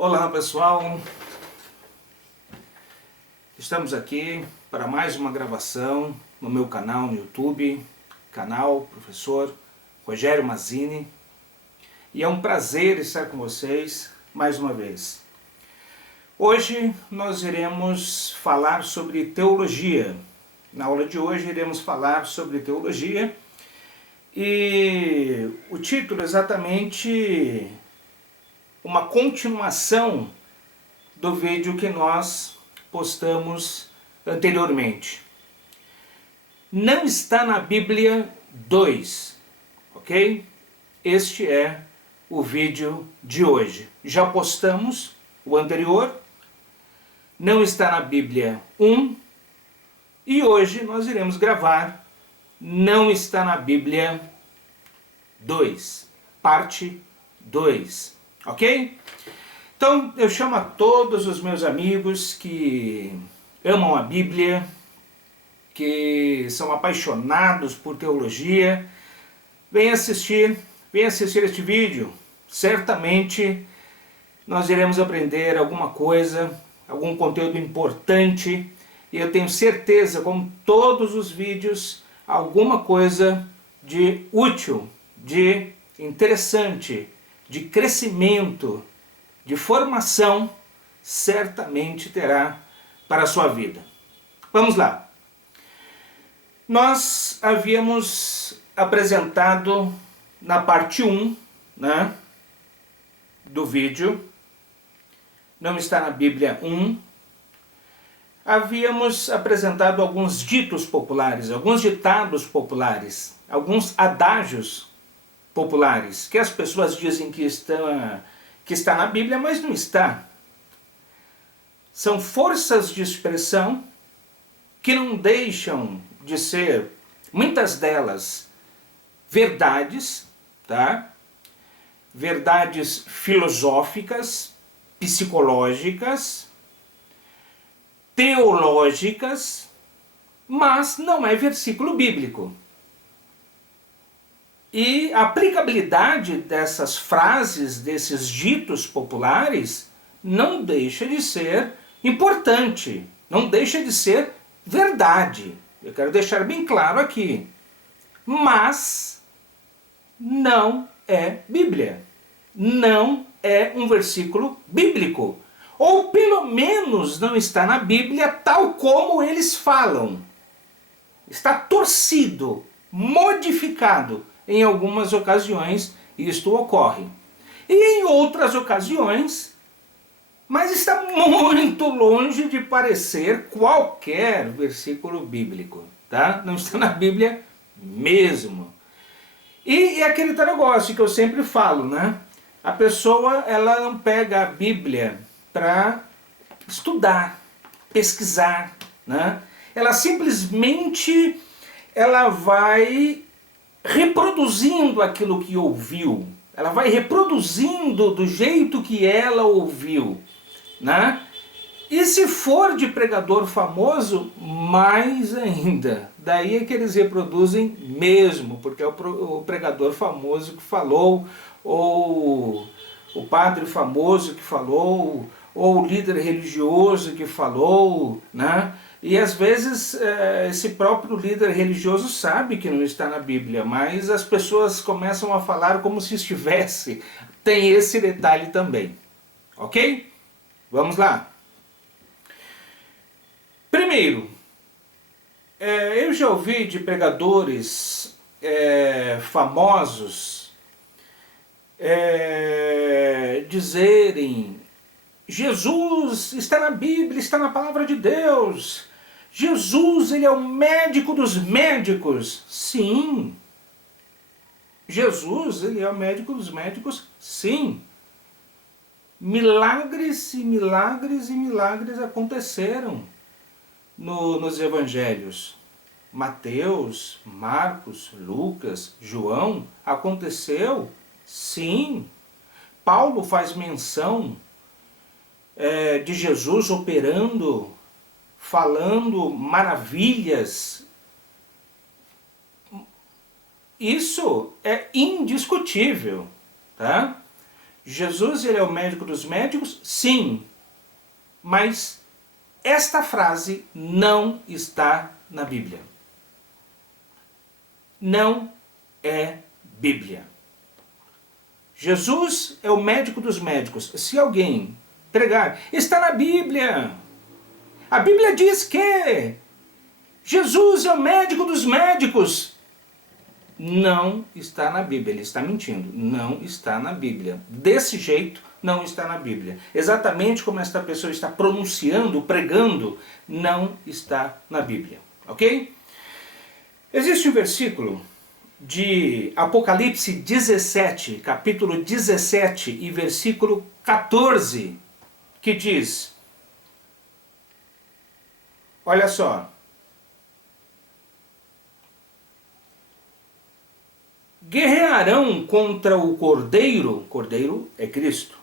Olá pessoal, estamos aqui para mais uma gravação no meu canal no YouTube, canal Professor Rogério Mazzini, e é um prazer estar com vocês mais uma vez. Hoje nós iremos falar sobre teologia. Na aula de hoje iremos falar sobre teologia e o título é exatamente uma continuação do vídeo que nós postamos anteriormente. Não está na Bíblia 2, ok? Este é o vídeo de hoje. Já postamos o anterior, não está na Bíblia 1, e hoje nós iremos gravar Não está na Bíblia 2, parte 2, ok? Então eu chamo a todos os meus amigos que amam a Bíblia, que são apaixonados por teologia, venham assistir este vídeo. Certamente nós iremos aprender alguma coisa, algum conteúdo importante, e eu tenho certeza, como todos os vídeos, alguma coisa de útil, de interessante, de crescimento, de formação, certamente terá para a sua vida. Vamos lá. Nós havíamos apresentado na parte 1, né, do vídeo, não está na Bíblia 1, havíamos apresentado alguns ditos populares, alguns ditados populares, alguns adágios populares, que as pessoas dizem que está na Bíblia, mas não está. São forças de expressão que não deixam de ser, muitas delas, verdades, tá? Verdades filosóficas, psicológicas, teológicas, mas não é versículo bíblico. E a aplicabilidade dessas frases, desses ditos populares, não deixa de ser importante, não deixa de ser verdade. Eu quero deixar bem claro aqui. Mas não é Bíblia. Não é um versículo bíblico. Ou pelo menos não está na Bíblia tal como eles falam. Está torcido, modificado. Em algumas ocasiões isto ocorre. E em outras ocasiões, mas está muito longe de parecer qualquer versículo bíblico. Tá? Não está na Bíblia mesmo. E aquele negócio que eu sempre falo, né? A pessoa ela não pega a Bíblia para estudar, pesquisar, né? Ela simplesmente vai reproduzindo aquilo que ouviu, ela vai reproduzindo do jeito que ela ouviu, né? E se for de pregador famoso, mais ainda. Daí é que eles reproduzem mesmo, porque é o pregador famoso que falou, ou o padre famoso que falou, ou o líder religioso que falou, né? E às vezes esse próprio líder religioso sabe que não está na Bíblia, mas as pessoas começam a falar como se estivesse. Tem esse detalhe também, ok? Vamos lá. Primeiro, eu já ouvi de pregadores famosos dizerem: Jesus está na Bíblia, está na palavra de Deus. Jesus, ele é o médico dos médicos. Sim. Jesus, ele é o médico dos médicos. Sim. Milagres e milagres e milagres aconteceram nos evangelhos. Mateus, Marcos, Lucas, João, aconteceu? Sim. Paulo faz menção de Jesus operando, falando maravilhas. Isso é indiscutível, tá? Jesus, ele é o médico dos médicos? Sim. Mas esta frase não está na Bíblia. Não é Bíblia. Jesus é o médico dos médicos. Se alguém pregar, está na Bíblia. A Bíblia diz que Jesus é o médico dos médicos. Não está na Bíblia. Ele está mentindo. Não está na Bíblia. Desse jeito, não está na Bíblia. Exatamente como esta pessoa está pronunciando, pregando, não está na Bíblia. Ok? Existe um versículo de Apocalipse 17, capítulo 17 e versículo 14, que diz, olha só, guerrearão contra o Cordeiro é Cristo,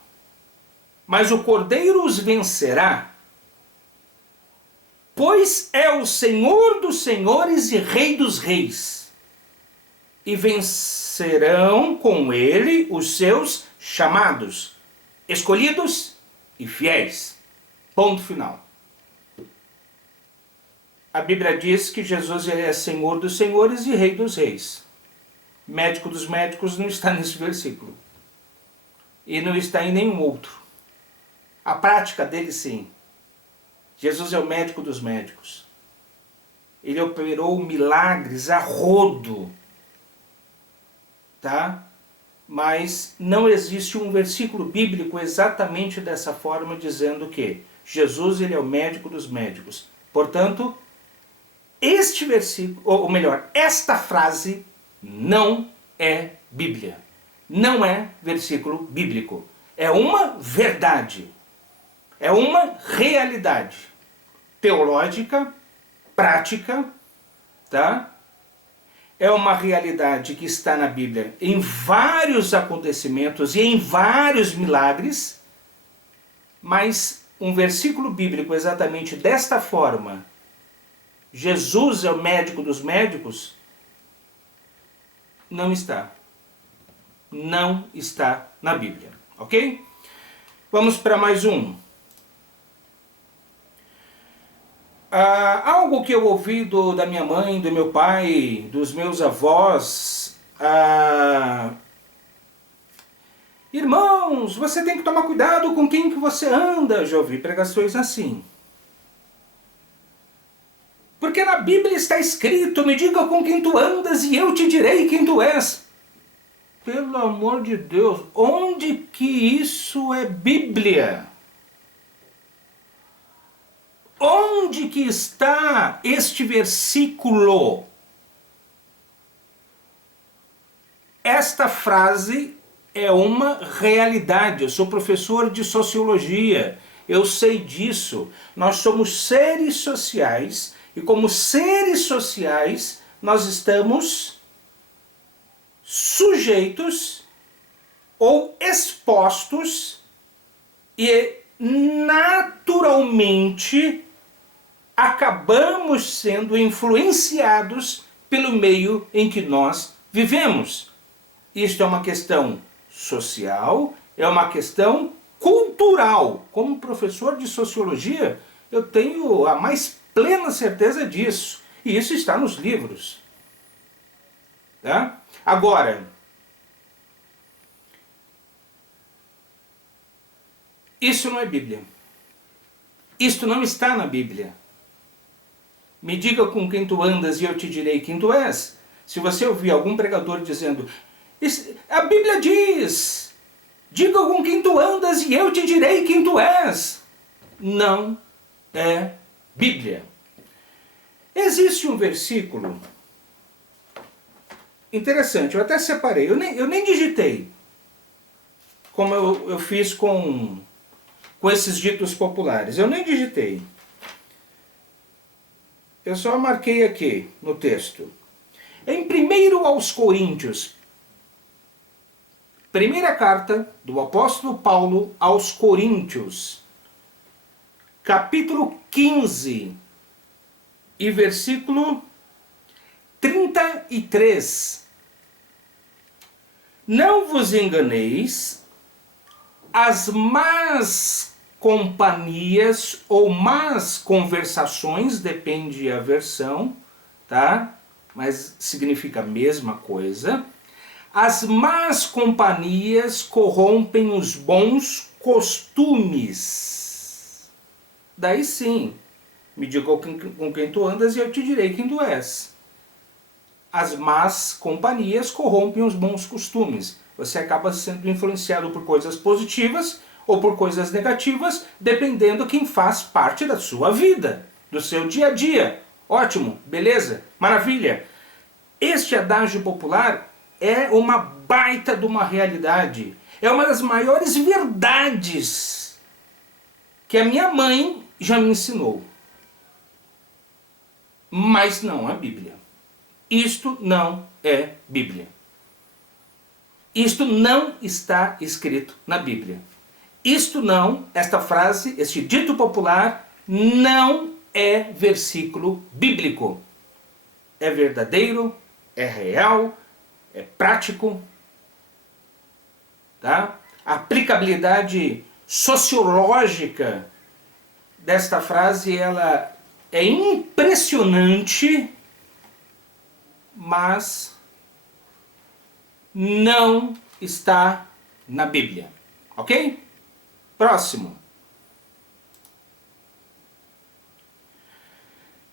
mas o Cordeiro os vencerá, pois é o Senhor dos senhores e Rei dos reis. E vencerão com ele os seus chamados, escolhidos e fiéis. Ponto final. A Bíblia diz que Jesus ele é Senhor dos senhores e Rei dos reis. Médico dos médicos não está nesse versículo. E não está em nenhum outro. A prática dele sim. Jesus é o médico dos médicos. Ele operou milagres a rodo. Tá? Mas não existe um versículo bíblico exatamente dessa forma dizendo que Jesus ele é o médico dos médicos. Portanto, este versículo, ou melhor, esta frase não é Bíblia. Não é versículo bíblico. É uma verdade. É uma realidade teológica, prática, tá? É uma realidade que está na Bíblia em vários acontecimentos e em vários milagres, mas um versículo bíblico exatamente desta forma, Jesus é o médico dos médicos, não está. Não está na Bíblia, ok? Vamos para mais um. Algo que eu ouvi da minha mãe, do meu pai, dos meus avós. Irmãos, você tem que tomar cuidado com quem que você anda. Já ouvi pregações assim. Porque na Bíblia está escrito, me diga com quem tu andas e eu te direi quem tu és. Pelo amor de Deus, onde que isso é Bíblia? Onde que está este versículo? Esta frase é uma realidade. Eu sou professor de sociologia. Eu sei disso. Nós somos seres sociais e como seres sociais nós estamos sujeitos ou expostos e naturalmente acabamos sendo influenciados pelo meio em que nós vivemos. Isto é uma questão social, é uma questão cultural. Como professor de sociologia, eu tenho a mais plena certeza disso. E isso está nos livros. Tá? Agora, isso não é Bíblia. Isto não está na Bíblia. Me diga com quem tu andas e eu te direi quem tu és. Se você ouvir algum pregador dizendo, a Bíblia diz, diga com quem tu andas e eu te direi quem tu és. Não é Bíblia. Existe um versículo interessante, eu até separei, eu nem digitei, como eu fiz com esses ditos populares, eu nem digitei. Eu só marquei aqui no texto. Em 1 aos Coríntios, primeira carta do apóstolo Paulo aos Coríntios, capítulo 15 e versículo 33. Não vos enganeis, as más companhias ou más conversações, depende da versão, tá? Mas significa a mesma coisa. As más companhias corrompem os bons costumes. Daí sim, me diga com quem tu andas e eu te direi quem tu és. As más companhias corrompem os bons costumes. Você acaba sendo influenciado por coisas positivas ou por coisas negativas, dependendo quem faz parte da sua vida, do seu dia a dia. Ótimo, beleza, maravilha. Este adágio popular é uma baita de uma realidade. É uma das maiores verdades que a minha mãe já me ensinou. Mas não é Bíblia. Isto não é Bíblia. Isto não está escrito na Bíblia. Isto não, esta frase, este dito popular, não é versículo bíblico. É verdadeiro, é real, é prático, tá? A aplicabilidade sociológica desta frase, ela é impressionante, mas não está na Bíblia, ok? Próximo.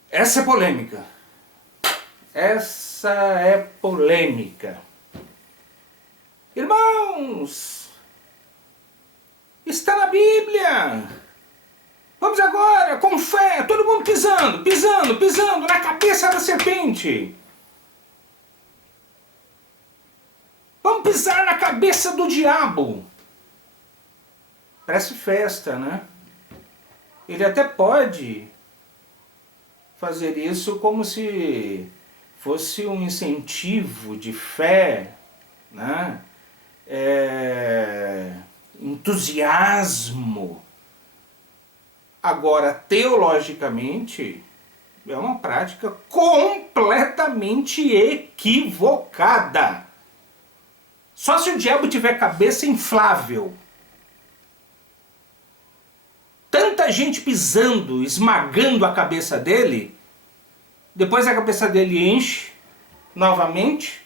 Essa é polêmica. Essa é polêmica. Irmãos, está na Bíblia. Vamos agora, com fé, todo mundo pisando, pisando, pisando na cabeça da serpente. Vamos pisar na cabeça do diabo. Parece festa, né? Ele até pode fazer isso como se fosse um incentivo de fé, né? Entusiasmo. Agora, teologicamente, é uma prática completamente equivocada. Só se o diabo tiver cabeça inflável. Tanta gente pisando, esmagando a cabeça dele, depois a cabeça dele enche novamente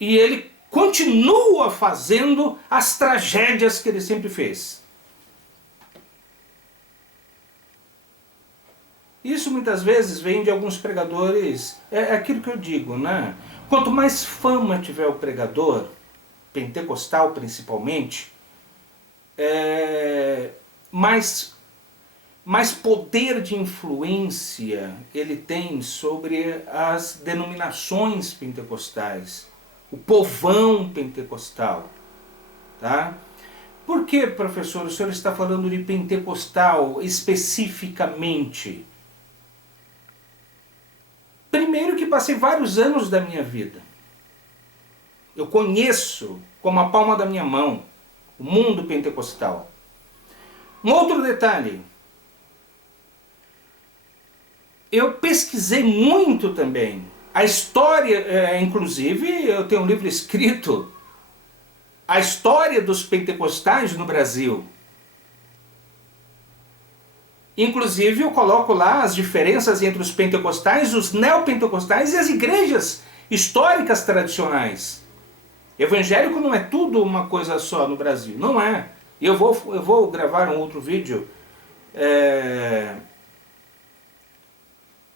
e ele continua fazendo as tragédias que ele sempre fez. Isso muitas vezes vem de alguns pregadores, é aquilo que eu digo, né? Quanto mais fama tiver o pregador, pentecostal principalmente, mais poder de influência ele tem sobre as denominações pentecostais, o povão pentecostal, tá? Por que, professor, o senhor está falando de pentecostal especificamente? Primeiro que passei vários anos da minha vida. Eu conheço como a palma da minha mão o mundo pentecostal. Um outro detalhe. Eu pesquisei muito também. A história, inclusive, eu tenho um livro escrito, A História dos Pentecostais no Brasil. Inclusive eu coloco lá as diferenças entre os pentecostais, os neopentecostais e as igrejas históricas tradicionais. Evangélico não é tudo uma coisa só no Brasil, não é. Eu vou gravar um outro vídeo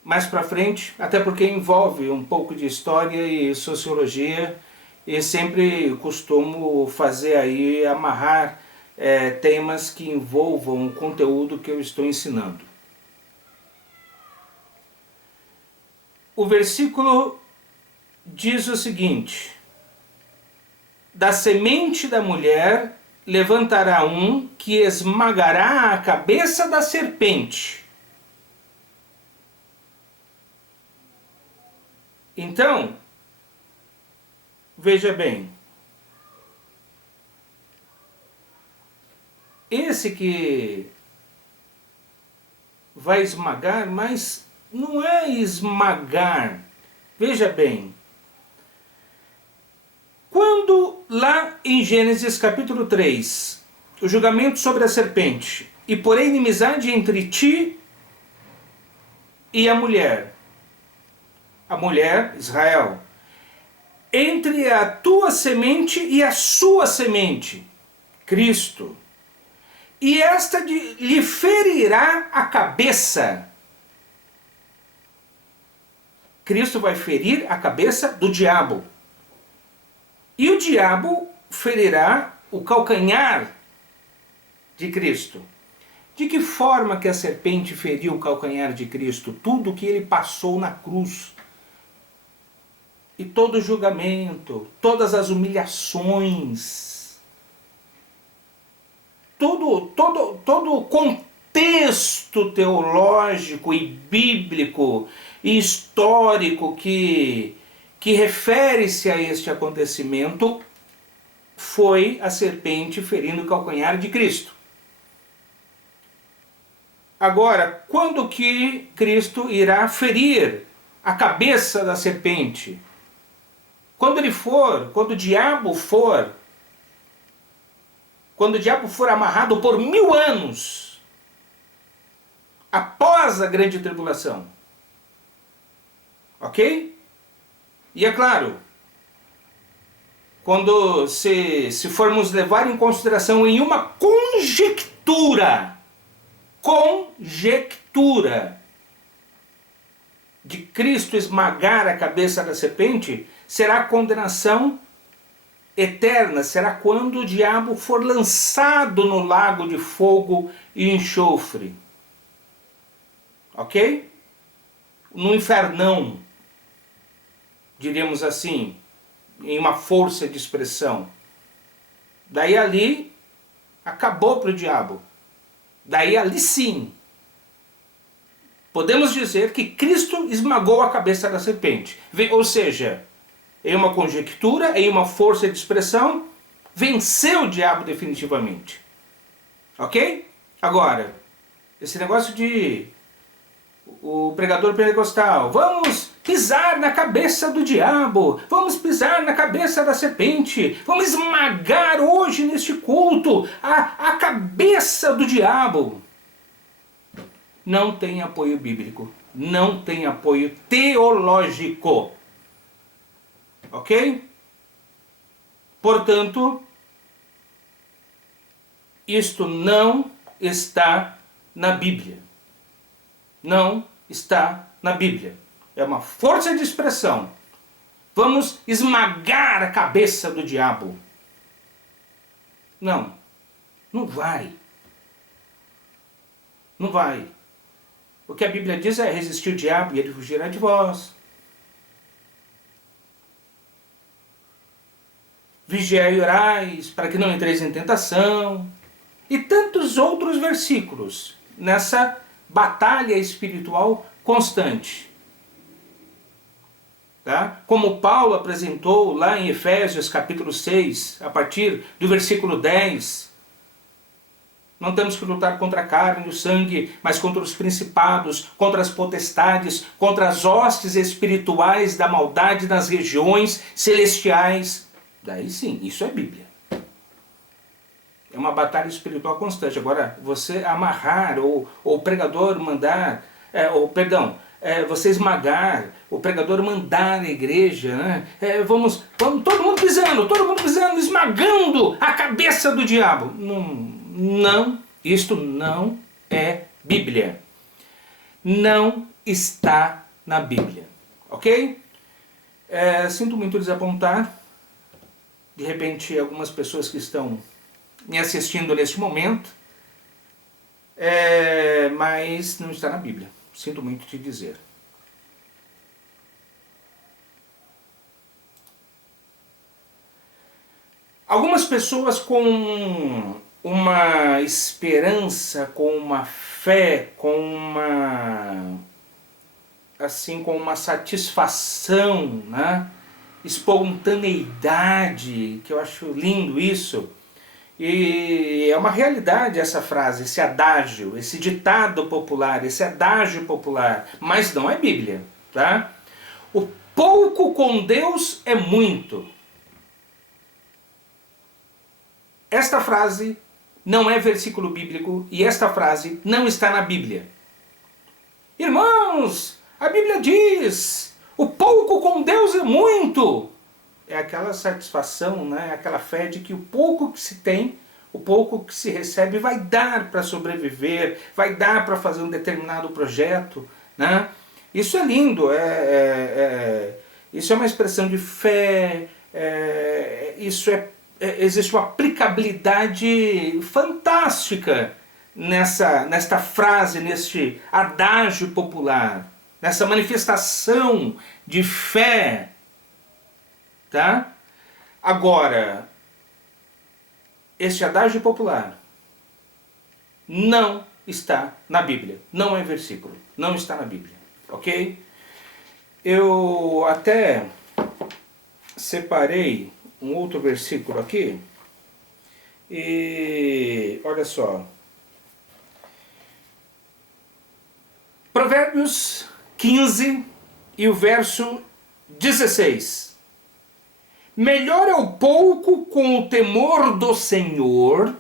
mais pra frente, até porque envolve um pouco de história e sociologia, e sempre costumo fazer aí, amarrar temas que envolvam o conteúdo que eu estou ensinando. O versículo diz o seguinte: da semente da mulher levantará um que esmagará a cabeça da serpente. Então, veja bem, esse que vai esmagar, mas não é esmagar. Veja bem, quando lá em Gênesis capítulo 3, o julgamento sobre a serpente, e porém inimizade entre ti e a mulher, Israel, entre a tua semente e a sua semente, Cristo, e esta lhe ferirá a cabeça. Cristo vai ferir a cabeça do diabo. E o diabo ferirá o calcanhar de Cristo. De que forma que a serpente feriu o calcanhar de Cristo? Tudo que ele passou na cruz. E todo o julgamento, todas as humilhações, todo o contexto teológico e bíblico e histórico que refere-se a este acontecimento foi a serpente ferindo o calcanhar de Cristo. Agora, quando que Cristo irá ferir a cabeça da serpente? Quando o diabo for amarrado por 1000 anos, após a grande tribulação. Ok? E é claro, quando se formos levar em consideração em uma conjectura de Cristo esmagar a cabeça da serpente, será condenação eterna, será quando o diabo for lançado no lago de fogo e enxofre. Ok? No infernão, diríamos assim, em uma força de expressão. Daí ali, acabou para o diabo. Daí ali sim, podemos dizer que Cristo esmagou a cabeça da serpente. Ou seja, em uma conjectura, em uma força de expressão, venceu o diabo definitivamente. Ok? Agora, esse negócio de o pregador pentecostal, vamos pisar na cabeça do diabo, vamos pisar na cabeça da serpente, vamos esmagar hoje neste culto a cabeça do diabo. Não tem apoio bíblico, não tem apoio teológico. Ok? Portanto, isto não está na Bíblia. Não está na Bíblia. É uma força de expressão. Vamos esmagar a cabeça do diabo. Não. Não vai. Não vai. O que a Bíblia diz é resistir o diabo e ele fugirá de vós. Vigiai e orais para que não entreis em tentação. E tantos outros versículos nessa batalha espiritual constante. Tá? Como Paulo apresentou lá em Efésios capítulo 6, a partir do versículo 10, não temos que lutar contra a carne e o sangue, mas contra os principados, contra as potestades, contra as hostes espirituais da maldade nas regiões celestiais. Daí sim, isso é Bíblia. É uma batalha espiritual constante. Agora, você amarrar, ou o pregador mandar, você esmagar, o pregador mandar a igreja, né? Vamos, todo mundo pisando, esmagando a cabeça do diabo. Não, isto não é Bíblia. Não está na Bíblia. Ok? Sinto muito desapontar. De repente, algumas pessoas que estão me assistindo neste momento, mas não está na Bíblia. Sinto muito te dizer. Algumas pessoas com uma esperança, com uma fé, com uma satisfação, né? Espontaneidade, que eu acho lindo isso. E é uma realidade essa frase, esse adágio, esse ditado popular, esse adágio popular, mas não é Bíblia, tá? O pouco com Deus é muito. Esta frase não é versículo bíblico e esta frase não está na Bíblia. Irmãos, a Bíblia diz, o pouco com Deus é muito. É aquela satisfação, né? Aquela fé de que o pouco que se tem, o pouco que se recebe vai dar para sobreviver, vai dar para fazer um determinado projeto, né? Isso é lindo, isso é uma expressão de fé, existe uma aplicabilidade fantástica nesta frase, neste adágio popular, nessa manifestação de fé. Tá? Agora, este adágio popular não está na Bíblia, não é versículo, não está na Bíblia, ok? Eu até separei um outro versículo aqui e olha só, Provérbios 15 e o verso 16. Melhor é o pouco com o temor do Senhor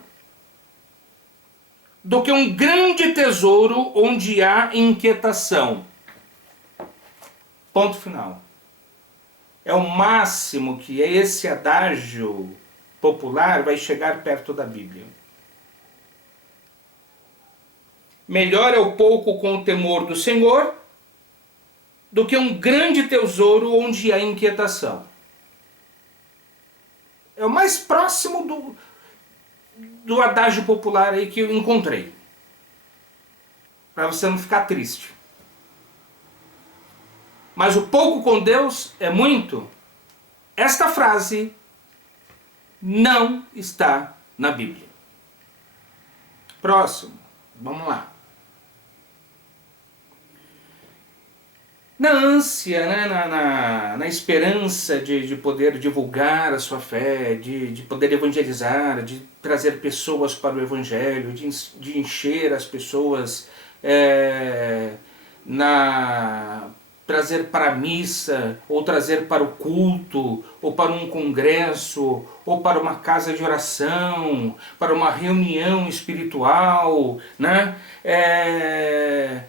do que um grande tesouro onde há inquietação. Ponto final. É o máximo que esse adágio popular vai chegar perto da Bíblia. Melhor é o pouco com o temor do Senhor do que um grande tesouro onde há inquietação. É o mais próximo do adágio popular aí que eu encontrei. Para você não ficar triste. Mas o pouco com Deus é muito. Esta frase não está na Bíblia. Próximo. Vamos lá. Na ânsia, né, na esperança de poder divulgar a sua fé, de poder evangelizar, de trazer pessoas para o Evangelho, de encher as pessoas, trazer para a missa, ou trazer para o culto, ou para um congresso, ou para uma casa de oração, para uma reunião espiritual, né?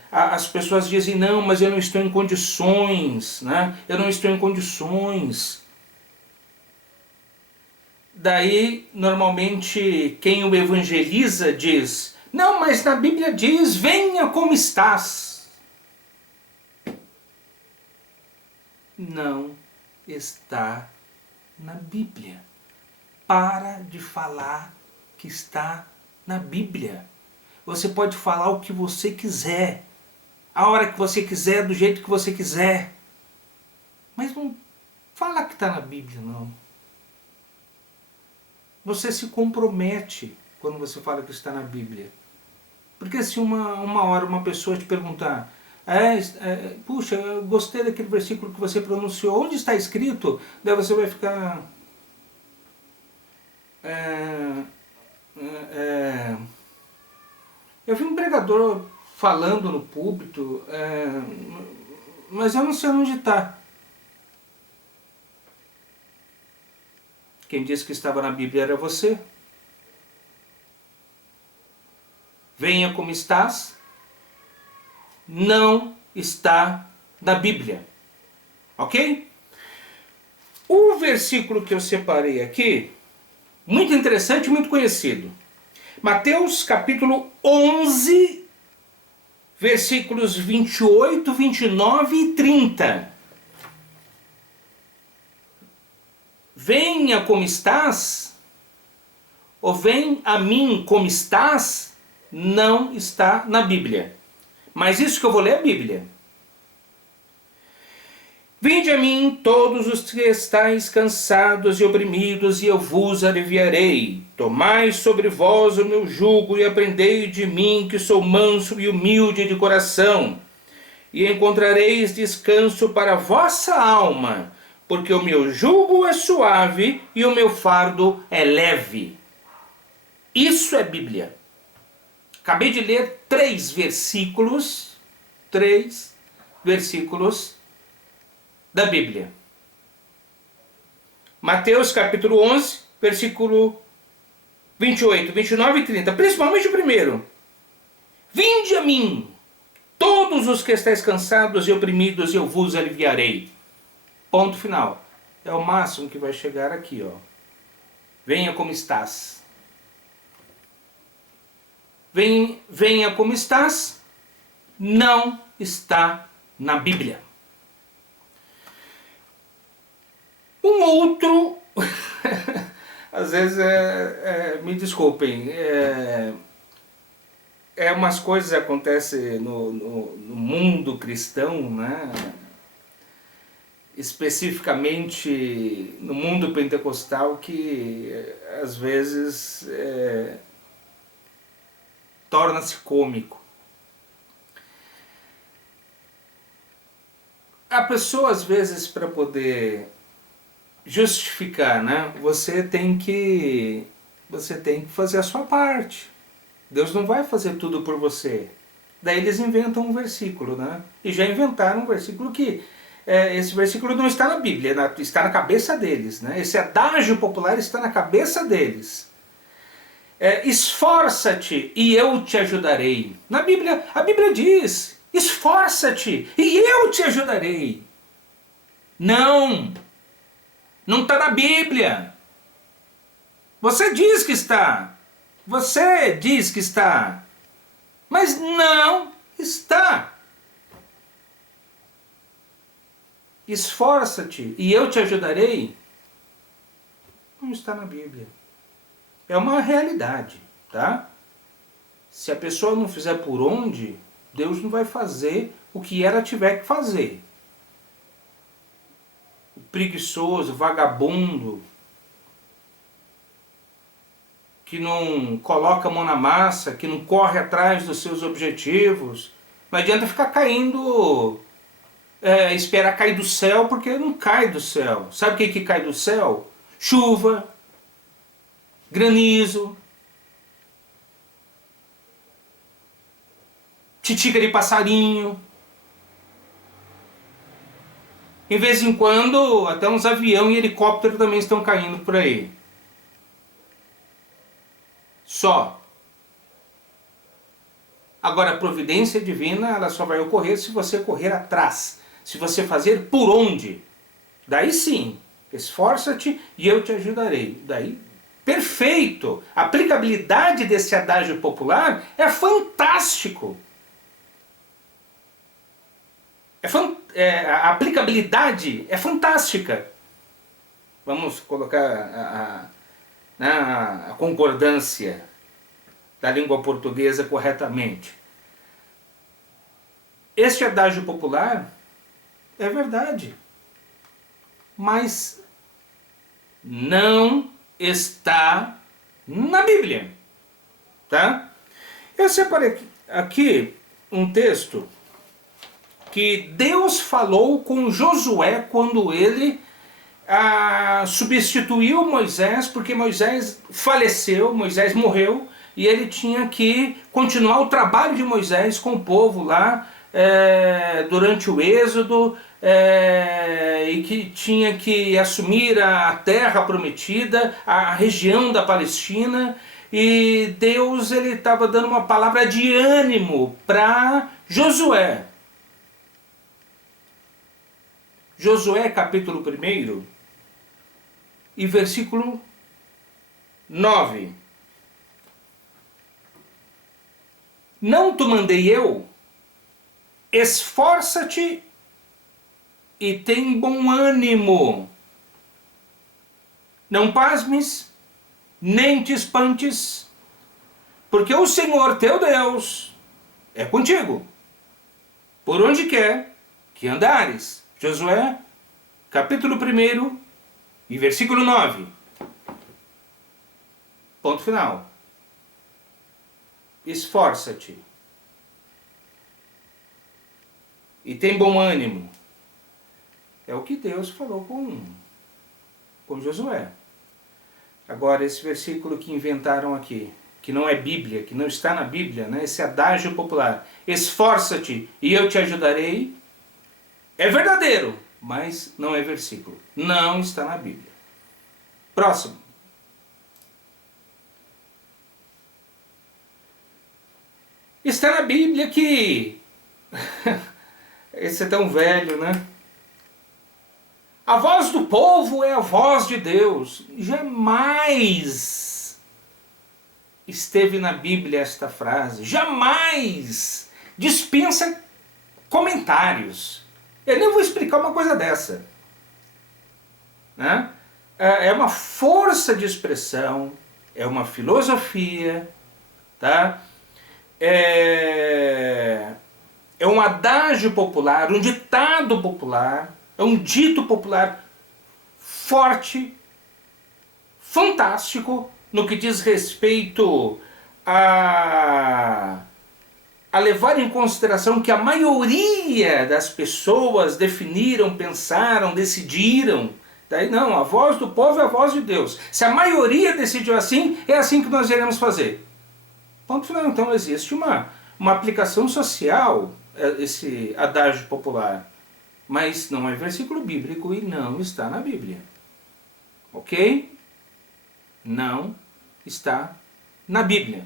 As pessoas dizem, não, mas eu não estou em condições, né? Eu não estou em condições. Daí, normalmente, quem o evangeliza diz, não, mas na Bíblia diz, venha como estás. Não está na Bíblia. Para de falar que está na Bíblia. Você pode falar o que você quiser, a hora que você quiser, do jeito que você quiser. Mas não fala que está na Bíblia, não. Você se compromete quando você fala que está na Bíblia. Porque se uma hora uma pessoa te perguntar, puxa, eu gostei daquele versículo que você pronunciou, onde está escrito? Daí você vai ficar... Eu vi um pregador falando no púlpito, mas eu não sei onde está. Quem disse que estava na Bíblia era você. Venha como estás, não está na Bíblia. Ok? O versículo que eu separei aqui, muito interessante e muito conhecido. Mateus capítulo 11, versículos 28, 29 e 30. Venha como estás, ou vem a mim como estás, não está na Bíblia. Mas isso que eu vou ler é a Bíblia. Vinde a mim todos os que estáis cansados e oprimidos, e eu vos aliviarei. Tomai sobre vós o meu jugo e aprendei de mim, que sou manso e humilde de coração, e encontrareis descanso para a vossa alma, porque o meu jugo é suave e o meu fardo é leve. Isso é Bíblia. Acabei de ler 3 versículos da Bíblia. Mateus capítulo 11, versículo 28, 29 e 30, principalmente o primeiro. Vinde a mim, todos os que estáis cansados e oprimidos, eu vos aliviarei. Ponto final. É o máximo que vai chegar aqui, ó. Venha como estás. Venha como estás, não está na Bíblia. Um outro, às vezes, me desculpem, umas coisas acontecem no mundo cristão, né? Especificamente no mundo pentecostal, que às vezes torna-se cômico. A pessoa, às vezes, para poder justificar, né? Você tem que fazer a sua parte. Deus não vai fazer tudo por você. Daí eles inventam um versículo, né? E já inventaram um versículo que esse versículo não está na Bíblia, está na cabeça deles, né? Esse adágio popular está na cabeça deles. Esforça-te e eu te ajudarei. Na Bíblia, a Bíblia diz: esforça-te e eu te ajudarei. Não está na Bíblia. Você diz que está. Você diz que está. Mas não está. Esforça-te e eu te ajudarei. Não está na Bíblia. É uma realidade, tá? Se a pessoa não fizer por onde, Deus não vai fazer o que ela tiver que fazer. O preguiçoso, vagabundo, que não coloca a mão na massa, que não corre atrás dos seus objetivos, não adianta ficar caindo, esperar cair do céu, porque não cai do céu. Sabe o que cai do céu? Chuva, granizo, titica de passarinho. Em vez em quando, até uns aviões e helicópteros também estão caindo por aí. Só. Agora, a providência divina, ela só vai ocorrer se você correr atrás. Se você fazer por onde. Daí sim, esforça-te e eu te ajudarei. Daí, perfeito! A aplicabilidade desse adágio popular é fantástico. A aplicabilidade é fantástica. Vamos colocar a concordância da língua portuguesa corretamente. Este adágio popular é verdade, mas não está na Bíblia, tá? Eu separei aqui um texto que Deus falou com Josué quando ele substituiu Moisés, porque Moisés faleceu, Moisés morreu, e ele tinha que continuar o trabalho de Moisés com o povo lá durante o Êxodo, e que tinha que assumir a terra prometida, a região da Palestina, e Deus estava dando uma palavra de ânimo para Josué. Josué capítulo 1 e versículo 9. Não te mandei eu? Esforça-te e tem bom ânimo. Não pasmes, nem te espantes, porque o Senhor teu Deus é contigo, por onde quer que andares. Josué, capítulo 1 e versículo 9. Ponto final. Esforça-te e tem bom ânimo. É o que Deus falou com Josué. Agora, esse versículo que inventaram aqui, que não é Bíblia, que não está na Bíblia, né? Esse adágio popular, esforça-te e eu te ajudarei, é verdadeiro, mas não é versículo. Não está na Bíblia. Próximo. Está na Bíblia que... Esse é tão velho, né? A voz do povo é a voz de Deus. Jamais esteve na Bíblia esta frase. Jamais. Dispensa comentários. Eu nem vou explicar uma coisa dessa, né? É uma força de expressão, é uma filosofia, tá? É um adágio popular, um ditado popular, é um dito popular forte, fantástico, no que diz respeito a levar em consideração que a maioria das pessoas definiram, pensaram, decidiram. Daí não, a voz do povo é a voz de Deus. Se a maioria decidiu assim, é assim que nós iremos fazer. Ponto final. Então existe uma aplicação social, esse adágio popular. Mas não é versículo bíblico e não está na Bíblia. Ok? Não está na Bíblia.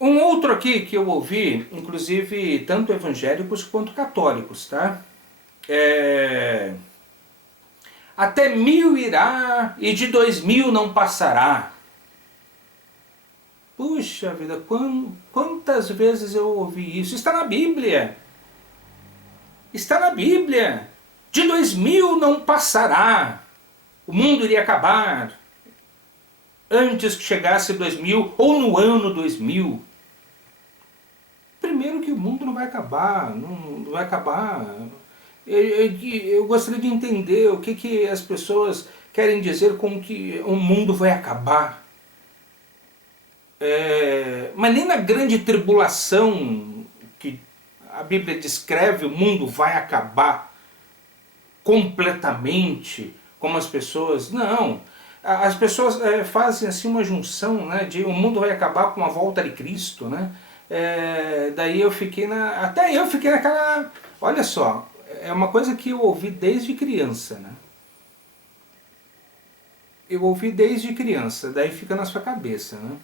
Um outro aqui que eu ouvi, inclusive tanto evangélicos quanto católicos, tá? Até 1000 irá e de 2000 não passará. Puxa vida, quantas vezes eu ouvi isso? Está na Bíblia. Está na Bíblia. De 2000 não passará. O mundo iria acabar antes que chegasse 2000 ou no ano 2000. Primeiro que o mundo não vai acabar, não vai acabar. Eu gostaria de entender o que as pessoas querem dizer com que o mundo vai acabar. Mas nem na grande tribulação que a Bíblia descreve o mundo vai acabar completamente, como as pessoas... Não, as pessoas fazem assim uma junção, né, de o mundo vai acabar com a volta de Cristo, né? Daí eu fiquei até eu fiquei naquela... Olha só, é uma coisa que eu ouvi desde criança, né? Eu ouvi desde criança, daí fica na sua cabeça, né?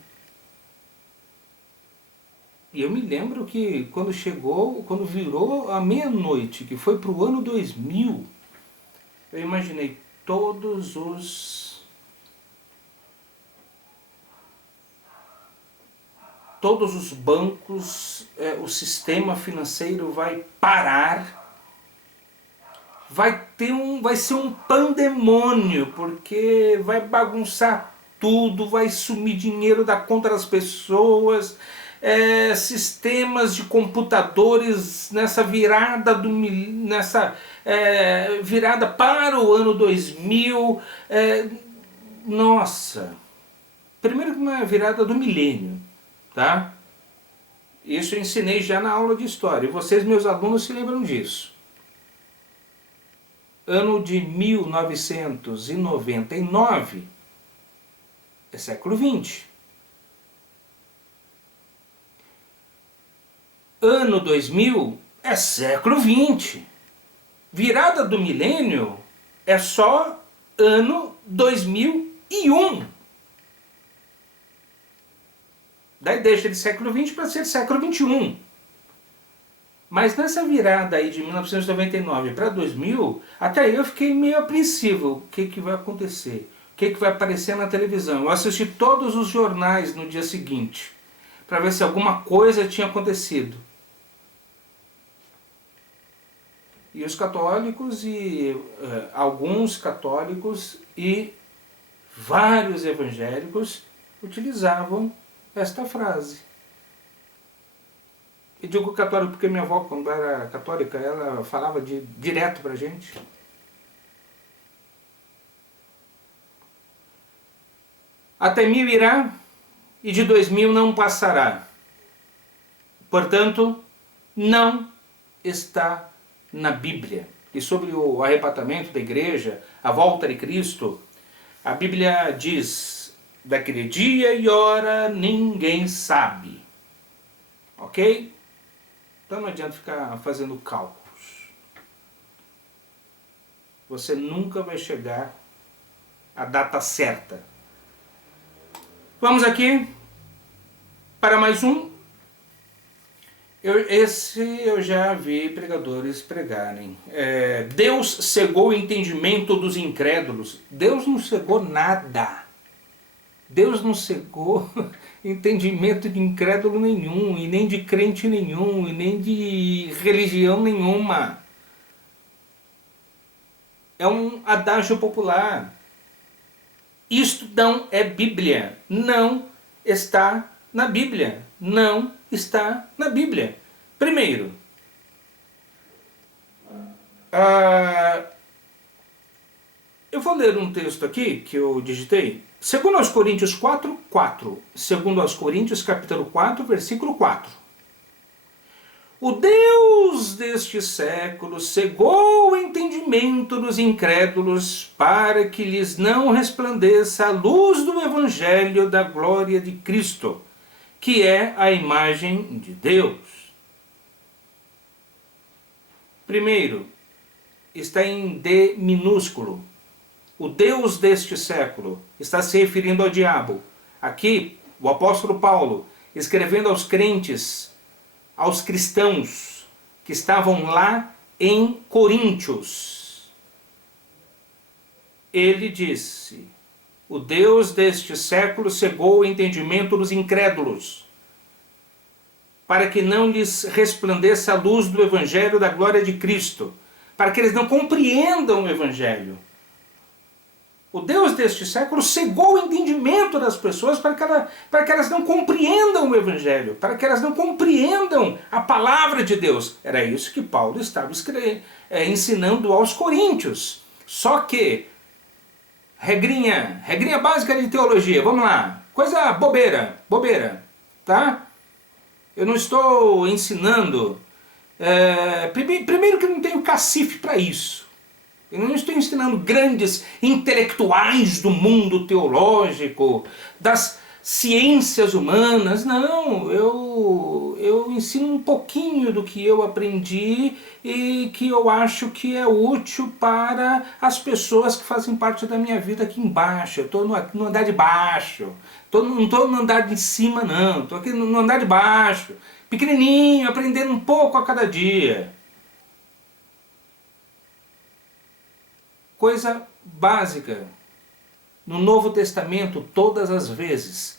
E eu me lembro que quando virou a meia-noite, que foi para o ano 2000, eu imaginei todos os bancos, o sistema financeiro vai parar, vai ser um pandemônio, porque vai bagunçar tudo, vai sumir dinheiro da conta das pessoas, sistemas de computadores nessa virada virada para o ano 2000, nossa, primeiro que uma virada do milênio, tá? Isso eu ensinei já na aula de história, e vocês, meus alunos, se lembram disso. Ano de 1999 é século XX. Ano 2000 é século XX. Virada do milênio é só ano 2001. Daí deixa de século XX para ser século XXI. Mas nessa virada aí de 1999 para 2000, até eu fiquei meio apreensivo. O que vai acontecer? O que vai aparecer na televisão? Eu assisti todos os jornais no dia seguinte, para ver se alguma coisa tinha acontecido. E os católicos, alguns católicos e vários evangélicos utilizavam esta frase. Eu digo católico porque minha avó, quando era católica, ela falava direto pra gente. Até 1000 irá e de 2000 não passará. Portanto, não está na Bíblia. E sobre o arrebatamento da igreja, a volta de Cristo, a Bíblia diz: daquele dia e hora ninguém sabe. Ok? Então não adianta ficar fazendo cálculos. Você nunca vai chegar à data certa. Vamos aqui. Para mais um, esse eu já vi pregadores pregarem. Deus cegou o entendimento dos incrédulos. Deus não cegou nada. Deus não cegou entendimento de incrédulo nenhum, e nem de crente nenhum, e nem de religião nenhuma. É um adágio popular. Isto não é Bíblia. Não está na Bíblia. Não está na Bíblia. Primeiro, eu vou ler um texto aqui que eu digitei. Segundo aos Coríntios 4:4. Segundo aos Coríntios capítulo 4, versículo 4. O Deus deste século cegou o entendimento dos incrédulos para que lhes não resplandeça a luz do Evangelho da glória de Cristo, que é a imagem de Deus. Primeiro, está em D minúsculo. O Deus deste século está se referindo ao diabo. Aqui, o apóstolo Paulo, escrevendo aos crentes, aos cristãos que estavam lá em Coríntios, ele disse: o Deus deste século cegou o entendimento dos incrédulos, para que não lhes resplandeça a luz do Evangelho da glória de Cristo, para que eles não compreendam o Evangelho. O Deus deste século cegou o entendimento das pessoas para que elas não compreendam o Evangelho, para que elas não compreendam a palavra de Deus. Era isso que Paulo estava ensinando aos coríntios. Só que, regrinha básica de teologia, vamos lá, coisa bobeira, tá? Eu não estou ensinando, primeiro que eu não tenho cacife para isso. Eu não estou ensinando grandes intelectuais do mundo teológico, das ciências humanas, não. Eu ensino um pouquinho do que eu aprendi e que eu acho que é útil para as pessoas que fazem parte da minha vida aqui embaixo. Eu estou no andar de baixo, não estou no andar de cima não, estou aqui no andar de baixo, pequenininho, aprendendo um pouco a cada dia. Coisa básica, no Novo Testamento, todas as vezes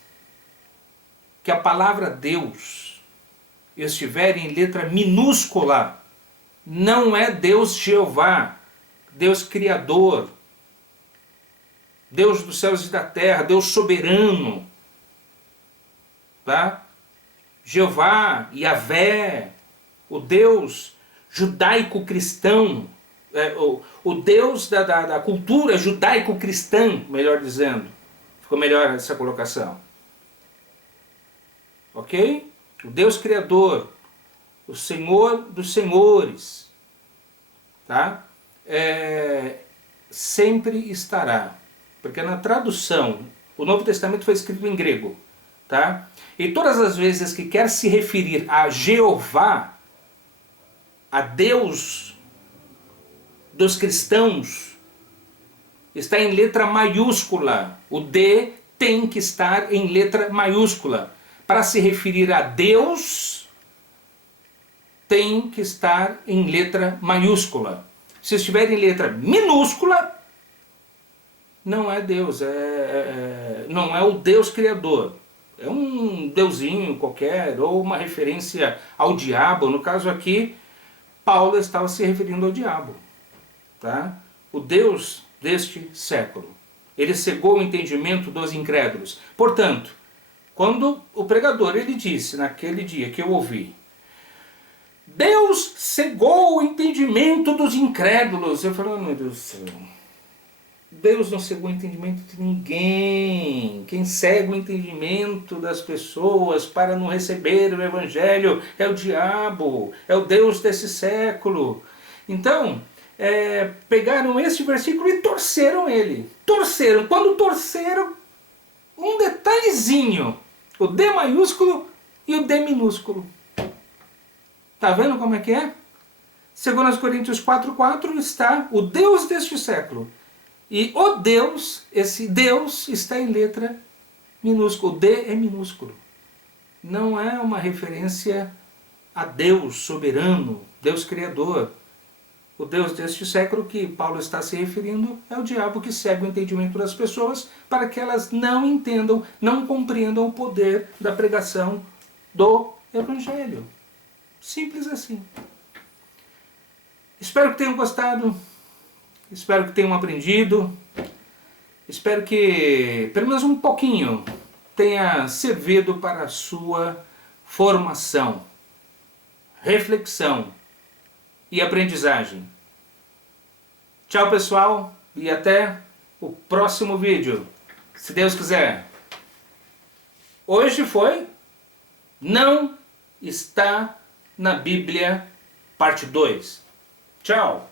que a palavra Deus estiver em letra minúscula, não é Deus Jeová, Deus Criador, Deus dos céus e da terra, Deus soberano, tá? Jeová, Yahvé, o Deus judaico-cristão, o Deus da cultura judaico-cristã, melhor dizendo. Ficou melhor essa colocação. Ok? O Deus Criador, o Senhor dos Senhores, tá? Sempre estará. Porque na tradução, o Novo Testamento foi escrito em grego, tá? E todas as vezes que quer se referir a Jeová, a Deus dos cristãos, está em letra maiúscula. O D tem que estar em letra maiúscula. Para se referir a Deus, tem que estar em letra maiúscula. Se estiver em letra minúscula, não é Deus, não é o Deus Criador. É um deusinho qualquer, ou uma referência ao diabo. No caso aqui, Paulo estava se referindo ao diabo. Tá? O Deus deste século. Ele cegou o entendimento dos incrédulos. Portanto, quando o pregador ele disse naquele dia que eu ouvi, Deus cegou o entendimento dos incrédulos, eu falei, oh, meu Deus do céu, Deus não cegou o entendimento de ninguém. Quem cega o entendimento das pessoas para não receber o Evangelho é o diabo, é o Deus desse século. Então, pegaram este versículo e torceram ele. Torceram. Quando torceram, um detalhezinho. O D maiúsculo e o D minúsculo. Tá vendo como é que é? Segundo aos Coríntios 4:4 está o Deus deste século. E o Deus, esse Deus está em letra minúscula. O D é minúsculo. não é uma referência a Deus soberano, Deus criador. O Deus deste século que Paulo está se referindo é o diabo que cega o entendimento das pessoas para que elas não entendam, não compreendam o poder da pregação do Evangelho. Simples assim. Espero que tenham gostado, espero que tenham aprendido, espero que pelo menos um pouquinho tenha servido para a sua formação, reflexão e aprendizagem. Tchau, pessoal, e até o próximo vídeo, se Deus quiser. Hoje foi Não Está na Bíblia, parte 2. Tchau!